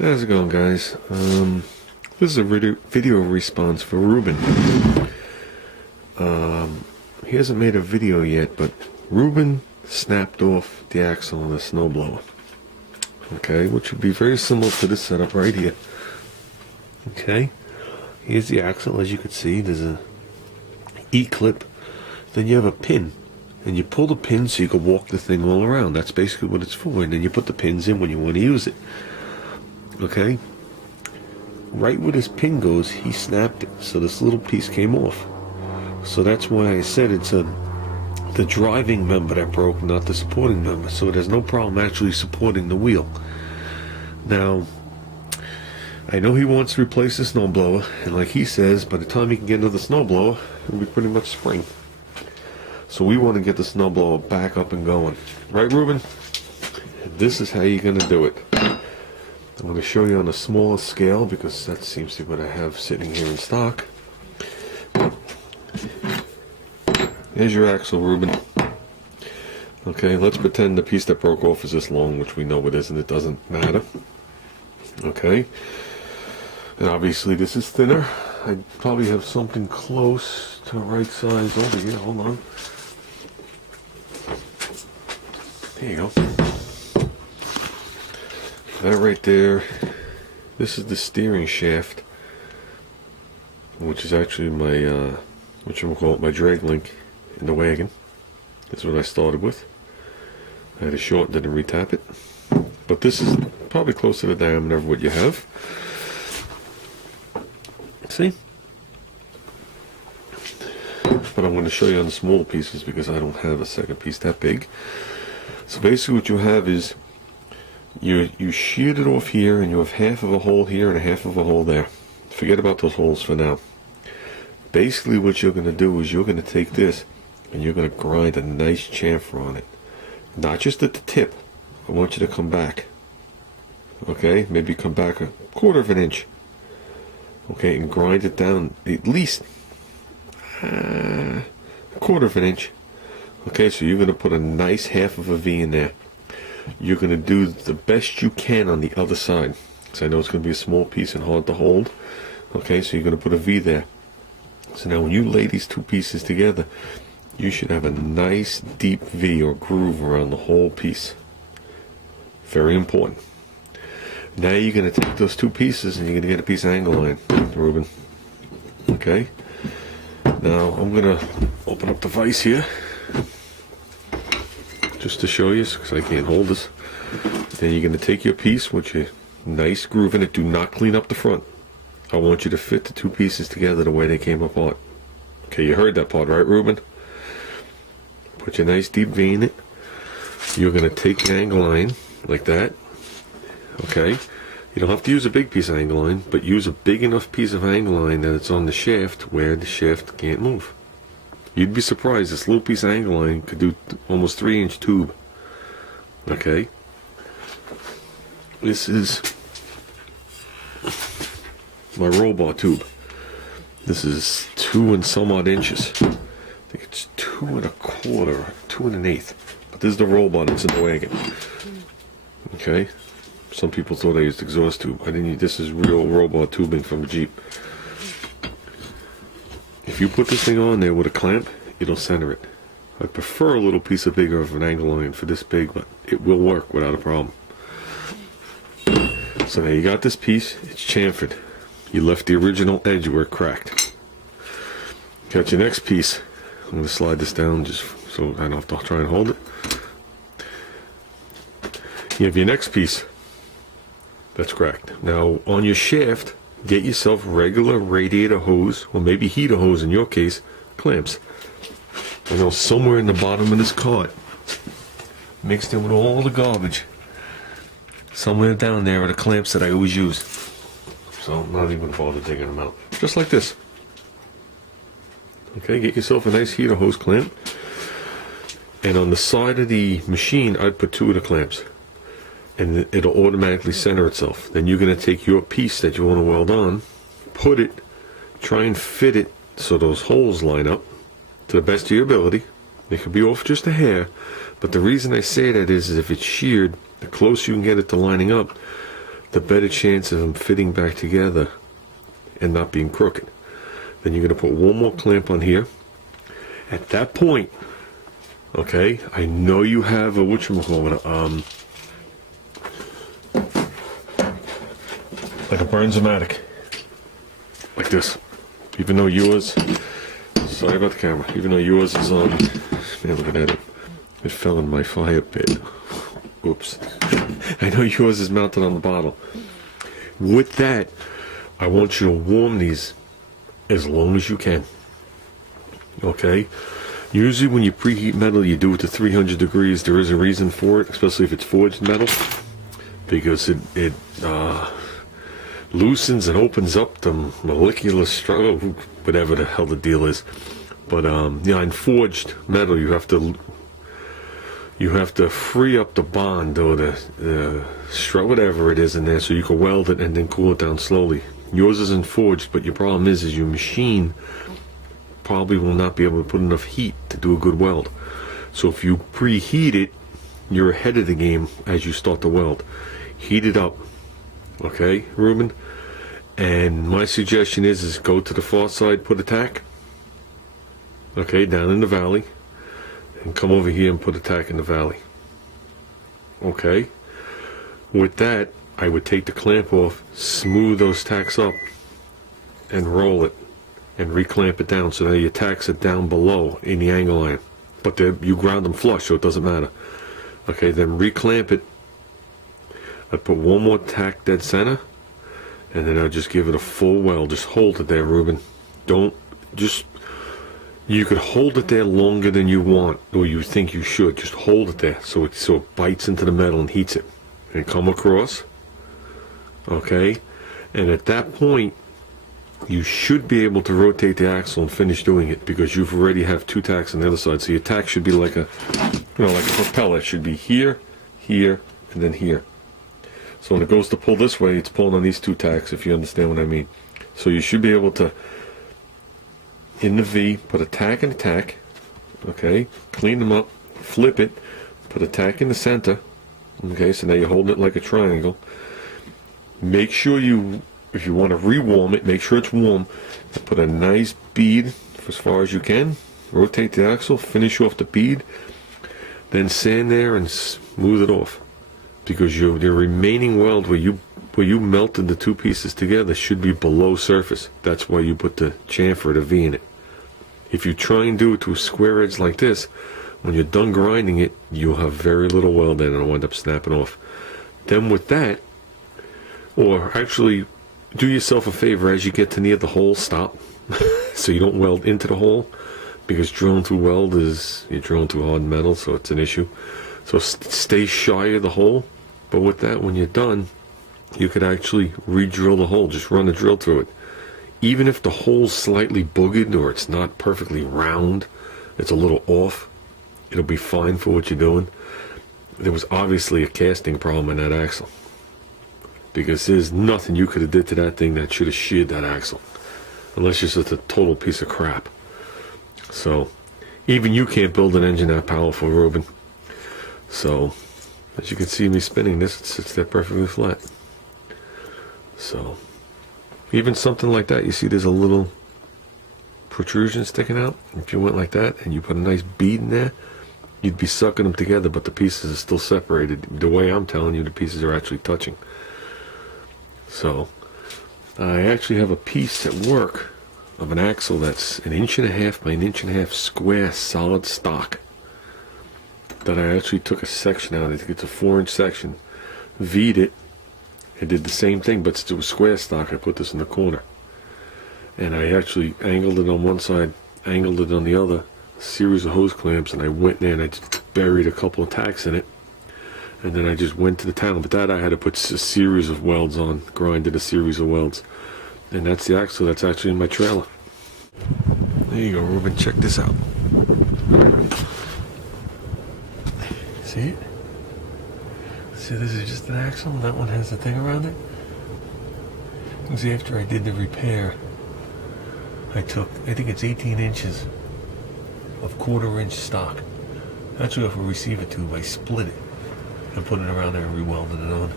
How's it going, guys? This is a video response for Reuben. He hasn't made a video yet, but Reuben snapped off the axle on a snowblower. Okay, which would be very similar to this setup right here. Okay, here's the axle. As you can see, there's a E-clip. Then you have a pin, and you pull the pin so you can walk the thing all around. That's basically what it's for. And then you put the pins in when you want to use it. Okay, right where this pin goes, he snapped it, so this little piece came off. So that's why I said it's the driving member that broke, not the supporting member. So there's no problem actually supporting the wheel. Now, I know he wants to replace the snowblower, and like he says, by the time he can get another snowblower, it'll be pretty much spring. So we want to get the snowblower back up and going. Right, Reuben? And this is how you're going to do it. I'm going to show you on a smaller scale because that seems to be what I have sitting here in stock. Here's your axle, Reuben. Okay, let's pretend the piece that broke off is this long, which we know it isn't. It doesn't matter. Okay. And obviously this is thinner. I probably have something close to the right size over here. Hold on. There you go. That right there, this is the steering shaft, which is actually my, my drag link in the wagon. This is what I started with. I had to shorten it and retap it. But this is probably close to the diameter of what you have. See? But I'm going to show you on the small pieces because I don't have a second piece that big. So basically what you have is you sheared it off here, and you have half of a hole here and a half of a hole there. Forget about those holes for now. Basically what you're going to do is you're going to take this and you're going to grind a nice chamfer on it. Not just at the tip. I want you to come back. Okay, maybe come back a quarter of an inch. Okay, and grind it down at least a quarter of an inch. Okay, so you're going to put a nice half of a V in there. You're going to do the best you can on the other side. So I know it's going to be a small piece and hard to hold. Okay, so you're going to put a V there. So now when you lay these two pieces together, you should have a nice deep V or groove around the whole piece. Very important. Now you're going to take those two pieces and you're going to get a piece of angle line, Reuben. Okay. Now I'm going to open up the vise here, just to show you, because I can't hold this. Then you're going to take your piece with your nice groove in it. Do not clean up the front. I want you to fit the two pieces together the way they came apart. Okay, you heard that part, right, Reuben? Put your nice deep V in it. You're going to take the angle line like that. Okay, you don't have to use a big piece of angle line, but use a big enough piece of angle line that it's on the shaft where the shaft can't move. You'd be surprised, this little piece of angle line could do almost 3-inch tube. Okay, this is my roll bar tube. This is 2 and some odd inches. I think it's 2 1/4, 2 1/8. But this is the roll bar that's in the wagon. Okay, some people thought I used exhaust tube. I didn't. This is real roll bar tubing from a Jeep. If you put this thing on there with a clamp, it'll center it. I prefer a little piece of bigger of an angle line for this big, but it will work without a problem. So now you got this piece, it's chamfered. You left the original edge where it cracked. Got your next piece. I'm going to slide this down just so I don't have to try and hold it. You have your next piece that's cracked. Now on your shaft, get yourself regular radiator hose, or maybe heater hose in your case, clamps. I know somewhere in the bottom of this cart, mixed in with all the garbage, somewhere down there are the clamps that I always use. So I'm not even going to bother digging them out. Just like this. Okay, get yourself a nice heater hose clamp. And on the side of the machine, I'd put 2 of the clamps. And it'll automatically center itself. Then you're going to take your piece that you want to weld on, put it, try and fit it so those holes line up to the best of your ability. It could be off just a hair, but the reason I say that is if it's sheared, the closer you can get it to lining up, the better chance of them fitting back together and not being crooked. Then you're going to put one more clamp on here. At that point, okay, I know you have a whatchamacallit, like a Burns-O-Matic, like this. Even though yours, sorry about the camera, even though yours is on, man, look at that, it fell in my fire pit. Oops. I know yours is mounted on the bottle. With that, I want you to warm these as long as you can. Okay? Usually when you preheat metal, you do it to 300 degrees. There is a reason for it, especially if it's forged metal, because it loosens and opens up the molecular structure, whatever the hell the deal is. But yeah, in forged metal, you have to free up the bond or the whatever it is in there, so you can weld it and then cool it down slowly. Yours isn't forged, but your problem is your machine probably will not be able to put enough heat to do a good weld. So if you preheat it, you're ahead of the game as you start to weld. Heat it up, okay, Reuben? And my suggestion is go to the far side, put a tack, okay, down in the valley, and come over here and put a tack in the valley. Okay? With that, I would take the clamp off, smooth those tacks up, and roll it, and reclamp it down, so now your tacks are down below in the angle iron. But you ground them flush, so it doesn't matter. Okay, then reclamp it. I put one more tack dead center, and then I'll just give it a full weld. Just hold it there, Reuben. Don't just... You could hold it there longer than you want, or you think you should. Just hold it there so it bites into the metal and heats it. And come across. Okay? And at that point, you should be able to rotate the axle and finish doing it, because you've already have two tacks on the other side. So your tack should be like a, like a propeller. It should be here, here, and then here. So when it goes to pull this way, it's pulling on these two tacks, if you understand what I mean. So you should be able to, in the V, put a tack and a tack, okay, clean them up, flip it, put a tack in the center, okay, so now you're holding it like a triangle. Make sure if you want to rewarm it, make sure it's warm, and put a nice bead as far as you can, rotate the axle, finish off the bead, then sand there and smooth it off, because the remaining weld where you melted the two pieces together should be below surface. That's why you put the chamfer, the V in it. If you try and do it to a square edge like this, when you're done grinding it, you'll have very little weld in and it'll end up snapping off. Then with that, or actually do yourself a favor, as you get to near the hole, stop. So you don't weld into the hole, because drilling through weld you're drilling through hard metal, so it's an issue. So stay shy of the hole. But with that, when you're done, you could actually re-drill the hole. Just run a drill through it. Even if the hole's slightly boogered or it's not perfectly round, it's a little off, it'll be fine for what you're doing. There was obviously a casting problem in that axle, because there's nothing you could have did to that thing that should have sheared that axle, unless you're just a total piece of crap. So even you can't build an engine that powerful, Reuben. So as you can see me spinning this, it sits there perfectly flat. So even something like that, you see there's a little protrusion sticking out. If you went like that and you put a nice bead in there, you'd be sucking them together, but the pieces are still separated. The way I'm telling you, the pieces are actually touching. So I actually have a piece at work of an axle that's 1.5 inches by 1.5 inches square solid stock, that I actually took a section out. I think it's a 4-inch section, V'd it, and did the same thing, but still square stock. I put this in the corner, and I actually angled it on one side, angled it on the other, a series of hose clamps, and I went in there and I just buried a couple of tacks in it, and then I just went to the town. But that I had to put a series of welds on, grinded a series of welds, and that's the axle that's actually in my trailer. There you go, Reuben, check this out. See it? See, this is just an axle, and that one has the thing around it. Because after I did the repair, I took, I think it's 18 inches of 1/4-inch stock. Actually, off a receiver tube, I split it and put it around there and re-welded it on.